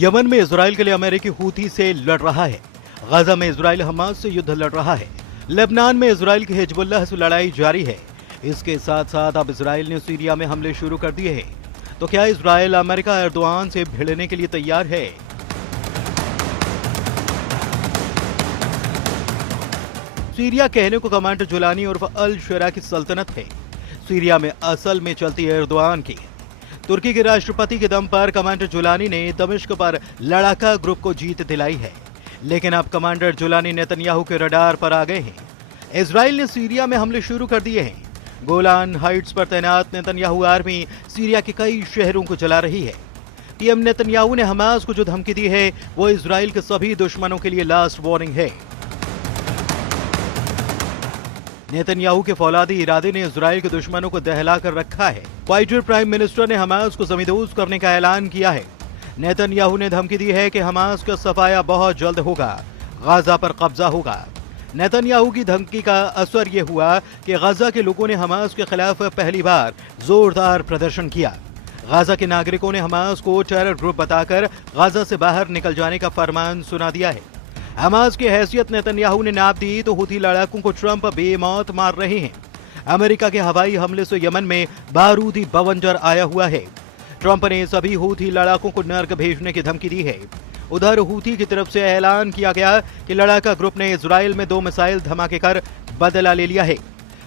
Yemen में Israel के लिए अमेरिकी हूथी से लड़ रहा है। गाजा में इजराइल हमास से युद्ध लड़ रहा है। लेबनान में इजराइल की हिजबुल्लाह से लड़ाई जारी है। इसके साथ साथ अब इजराइल ने सीरिया में हमले शुरू कर दिए हैं। तो क्या इजराइल अमेरिका एर्दोआन से भिड़ने के लिए तैयार है? सीरिया कहने को कमांडर जुलानी उर्फ अल शरा की सल्तनत है। सीरिया में असल में चलती है एर्दोआन की। तुर्की के राष्ट्रपति के दम पर कमांडर जुलानी ने दमिश्क पर लड़ाका ग्रुप को जीत दिलाई है, लेकिन अब कमांडर जुलानी नेतन्याहू के रडार पर आ गए हैं। इजराइल ने सीरिया में हमले शुरू कर दिए हैं। गोलान हाइट्स पर तैनात नेतन्याहू आर्मी सीरिया के कई शहरों को जला रही है। पीएम नेतन्याहू ने हमास को जो धमकी दी है वो इजराइल के सभी दुश्मनों के लिए लास्ट वार्निंग है। नेतन्याहू के फौलादी इरादे ने इजराइल के दुश्मनों को दहला कर रखा है। क्वाइटर प्राइम मिनिस्टर ने हमास को जमींदोज करने का ऐलान किया है। नेतन्याहू ने धमकी दी है कि हमास का सफाया बहुत जल्द होगा, गाजा पर कब्जा होगा। नेतन्याहू की धमकी का असर यह हुआ कि गाजा के लोगों ने हमास के खिलाफ पहली बार जोरदार प्रदर्शन किया। गाजा के नागरिकों ने हमास को टेरर ग्रुप बताकर गाजा से बाहर निकल जाने का फरमान सुना दिया है। हमास की हैसियत नेतन्याहू ने नाप दी तो हूथी लड़ाकों को ट्रंप बेमौत मार रहे हैं। अमेरिका के हवाई हमले से यमन में बारूदी बवंजर आया हुआ है। ट्रंप ने सभी हूथी लड़ाकों को नर्क भेजने की धमकी दी है। उधर हूथी की तरफ से ऐलान किया गया कि लड़ाका ग्रुप ने इजराइल में 2 मिसाइल धमाके कर बदला ले लिया है।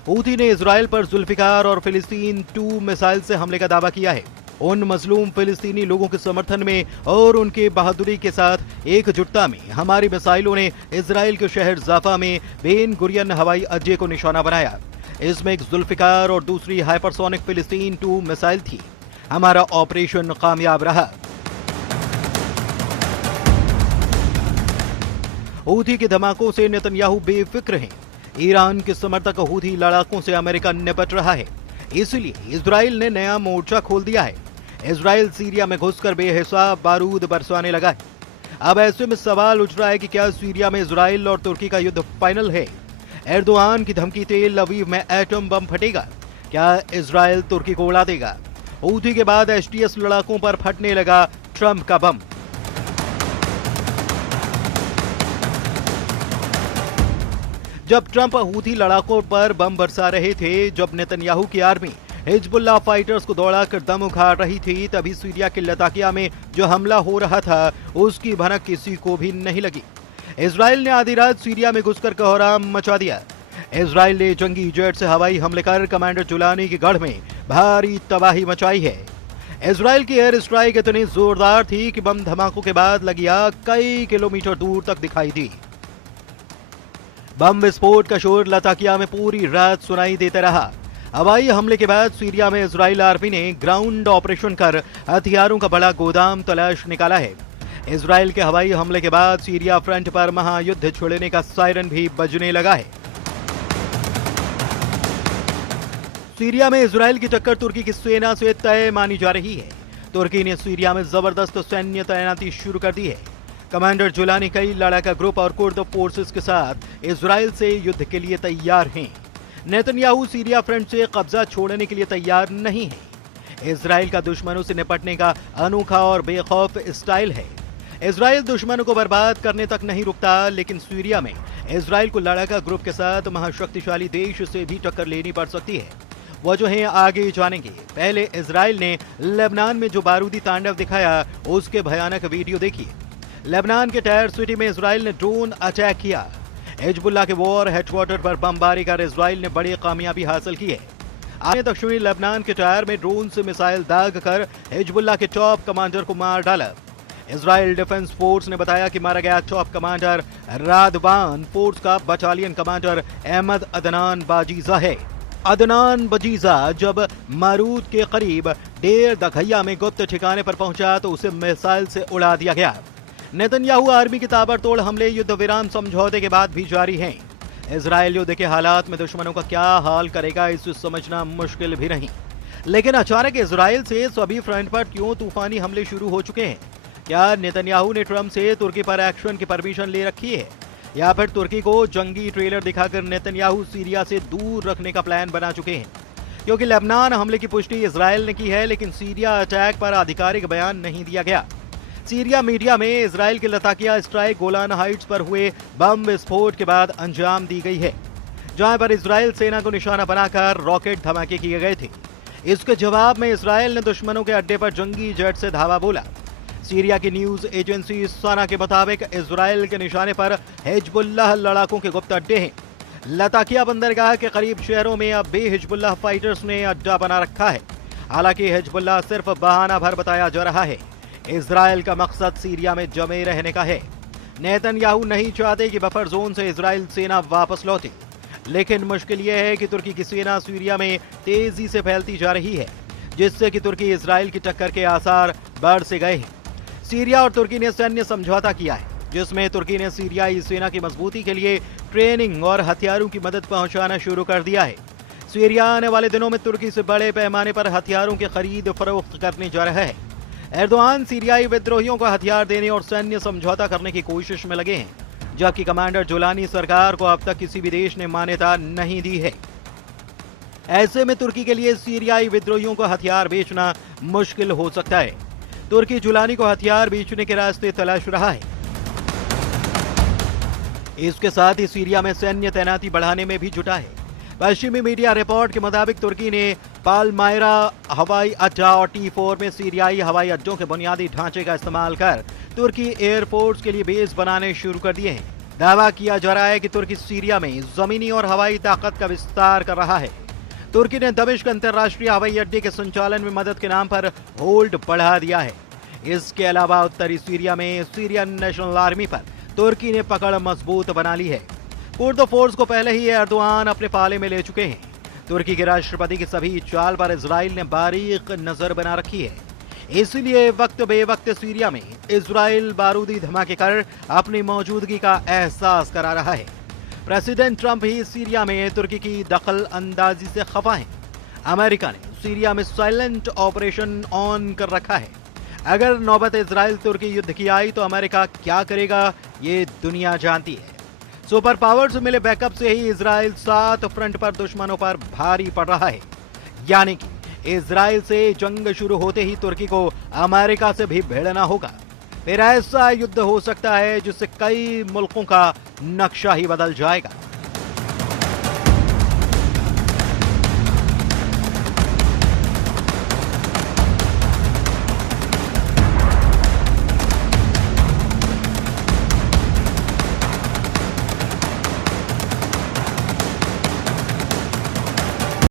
हूथी ने इजराइल पर जुल्फिकार और फिलिस्तीन 2 मिसाइल से हमले का दावा किया है। उन मजलूम फिलिस्तीनी लोगों के समर्थन में और उनके बहादुरी के साथ एकजुटता में हमारी मिसाइलों ने इजराइल के शहर जाफा में बेन गुरियन हवाई अड्डे को निशाना बनाया। इसमें एक जुल्फिकार और दूसरी हाइपरसोनिक फिलिस्तीन 2 मिसाइल थी। हमारा ऑपरेशन कामयाब रहा। हूथी के धमाकों से नेतन्याहू बेफिक्र हैं। ईरान के समर्थक हूथी लड़ाकों से अमेरिका निपट रहा है, इसलिए इजराइल ने नया मोर्चा खोल दिया है। इजराइल सीरिया में घुसकर बेहिसाब बारूद बरसाने लगा है। अब ऐसे में सवाल उठ रहा है कि क्या सीरिया में इजराइल और तुर्की का युद्ध फाइनल है? एर्दोआन की धमकी तेल अवीव में एटम बम फटेगा? क्या इजराइल तुर्की को उड़ा देगा? हूथी के बाद एसटीएस लड़ाकों पर फटने लगा ट्रंप का बम। जब ट्रंप हूथी लड़ाकों पर बम बरसा रहे थे, जब नेतन्याहू की आर्मी हिजबुल्लाह फाइटर्स को दौड़ाकर दम उखाड़ रही थी, तभी सीरिया के लताकिया में जो हमला हो रहा था उसकी भनक किसी को भी नहीं लगी। इजराइल ने आधी रात सीरिया में घुसकर कोहराम मचा दिया। इजराइल ने जंगी जेट से हवाई हमले कर कमांडर जुलानी की गढ़ में भारी तबाही मचाई है। इजराइल की एयर स्ट्राइक इतनी जोरदार थी कि बम धमाकों के बाद लगी आग कई किलोमीटर दूर तक दिखाई दी। बम विस्फोट का शोर लताकिया में पूरी रात सुनाई देता रहा। हवाई हमले के बाद सीरिया में इजराइल आर्मी ने ग्राउंड ऑपरेशन कर हथियारों का बड़ा गोदाम तलाश निकाला है। इजराइल के हवाई हमले के बाद सीरिया फ्रंट पर महायुद्ध छिड़ने का सायरन भी बजने लगा है। सीरिया में इजराइल की टक्कर तुर्की की सेना से तय मानी जा रही है। तुर्की ने सीरिया में जबरदस्त सैन्य तैनाती शुरू कर दी है। कमांडर जुलानी कई लड़ाका ग्रुप और कुर्द फोर्सेस के साथ इजराइल से युद्ध के लिए तैयार हैं। नेतन्याहू सीरिया फ्रंट से कब्जा छोड़ने के लिए तैयार नहीं है। इजराइल का दुश्मनों से निपटने का अनोखा और बेखौफ स्टाइल है। इजराइल दुश्मनों को बर्बाद करने तक नहीं रुकता, लेकिन सीरिया में इजराइल को लड़ाका ग्रुप के साथ महाशक्तिशाली देश से भी टक्कर लेनी पड़ सकती है। वजहें आगे जानेंगे। पहले इजराइल ने लेबनान में जो बारूदी तांडव दिखाया उसके भयानक वीडियो देखिए। लेबनान के टायर सिटी में इजराइल ने ड्रोन अटैक किया। हिजबुल्लाह के वॉर हेडक्वार्टर पर बमबारी कर इजराइल ने बड़ी कामयाबी हासिल की है। आगे दक्षिणी लेबनान के टायर में ड्रोन से मिसाइल दाग कर हिजबुल्लाह के टॉप कमांडर को मार डाला। इजराइल डिफेंस फोर्स ने बताया कि मारा गया टॉप कमांडर रादवान फोर्स का बटालियन कमांडर अहमद अदनान बाजीजा है। अदनान बजीजा जब मारूद के करीब डेर दघैया में गुप्त ठिकाने पर पहुंचा तो उसे मिसाइल से उड़ा दिया गया। नेतन्याहू आर्मी की ताबड़तोड़ हमले युद्ध विराम समझौते के बाद भी जारी हैं। इजराइल युद्ध के हालात में दुश्मनों का क्या हाल करेगा इसे समझना मुश्किल भी नहीं, लेकिन अचानक इजराइल से सभी फ्रंट पर क्यों तूफानी हमले शुरू हो चुके हैं? क्या नेतन्याहू ने ट्रंप से तुर्की पर एक्शन की परमिशन ले रखी है, या फिर तुर्की को जंगी ट्रेलर दिखाकर नेतन्याहू सीरिया से दूर रखने का प्लान बना चुके हैं? क्योंकि लेबनान हमले की पुष्टि इजराइल ने की है, लेकिन सीरिया अटैक पर आधिकारिक बयान नहीं दिया गया। सीरिया मीडिया में इजराइल के लताकिया स्ट्राइक गोलान हाइट्स पर हुए बम विस्फोट के बाद अंजाम दी गई है, जहां पर इजराइल सेना को निशाना बनाकर रॉकेट धमाके किए गए थे। इसके जवाब में इजराइल ने दुश्मनों के अड्डे पर जंगी जेट से धावा बोला। सीरिया की न्यूज एजेंसी सना के मुताबिक इजराइल के निशाने पर हिजबुल्लाह लड़ाकों के गुप्त अड्डे हैं। लताकिया बंदरगाह के करीब शहरों में अब भी हिजबुल्लाह फाइटर्स ने अड्डा बना रखा है। हालांकि हिजबुल्लाह सिर्फ बहाना भर बताया जा रहा है। इजराइल का मकसद सीरिया में जमे रहने का है। नेतन्याहू नहीं चाहते कि बफर जोन से इजराइल सेना वापस लौटे, लेकिन मुश्किल यह है कि तुर्की की सेना सीरिया में तेजी से फैलती जा रही है, जिससे कि तुर्की इजराइल की टक्कर के आसार बढ़ से गए हैं। सीरिया और तुर्की ने सैन्य समझौता किया है, जिसमें तुर्की ने सीरियाई सेना की मजबूती के लिए ट्रेनिंग और हथियारों की मदद पहुंचाना शुरू कर दिया है। सीरिया आने वाले दिनों में तुर्की से बड़े पैमाने पर हथियारों की खरीद फरोख्त करने जा रहा है। एर्दोआन सीरियाई विद्रोहियों को हथियार देने और सैन्य समझौता करने की कोशिश में लगे हैं, जबकि कमांडर जुलानी सरकार को अब तक किसी भी देश ने मान्यता नहीं दी है। ऐसे में तुर्की के लिए सीरियाई विद्रोहियों को हथियार बेचना मुश्किल हो सकता है। तुर्की जुलानी को हथियार बेचने के रास्ते तलाश रहा है। इसके साथ ही सीरिया में सैन्य तैनाती बढ़ाने में भी जुटा है। पश्चिमी मीडिया रिपोर्ट के मुताबिक तुर्की ने पालमायरा हवाई अड्डा और T4 में सीरियाई हवाई अड्डों के बुनियादी ढांचे का इस्तेमाल कर तुर्की एयरपोर्ट्स के लिए बेस बनाने शुरू कर दिए हैं। दावा किया जा रहा है कि तुर्की सीरिया में जमीनी और हवाई ताकत का विस्तार कर रहा है। तुर्की ने दमिश्क अंतर्राष्ट्रीय हवाई अड्डे के संचालन में मदद के नाम पर होल्ड बढ़ा दिया है। इसके अलावा उत्तरी सीरिया में सीरियन नेशनल आर्मी पर तुर्की ने पकड़ मजबूत बना ली है। कुर्द फोर्स को पहले ही एर्दोआन अपने पाले में ले चुके हैं। तुर्की के राष्ट्रपति की सभी चाल पर इजराइल ने बारीक नजर बना रखी है। इसलिए वक्त बेवक्त सीरिया में इजराइल बारूदी धमाके कर अपनी मौजूदगी का एहसास करा रहा है। प्रेसिडेंट ट्रंप ही सीरिया में तुर्की की दखल अंदाजी से खफा है। अमेरिका ने सीरिया में साइलेंट ऑपरेशन ऑन कर रखा है। अगर नौबत इजराइल तुर्की युद्ध की आई तो अमेरिका क्या करेगा, ये दुनिया जानती है। सुपर पावर से मिले बैकअप से ही इजराइल 7 फ्रंट पर दुश्मनों पर भारी पड़ रहा है। यानी कि इजराइल से जंग शुरू होते ही तुर्की को अमेरिका से भी भिड़ना होगा। फिर ऐसा युद्ध हो सकता है जिससे कई मुल्कों का नक्शा ही बदल जाएगा।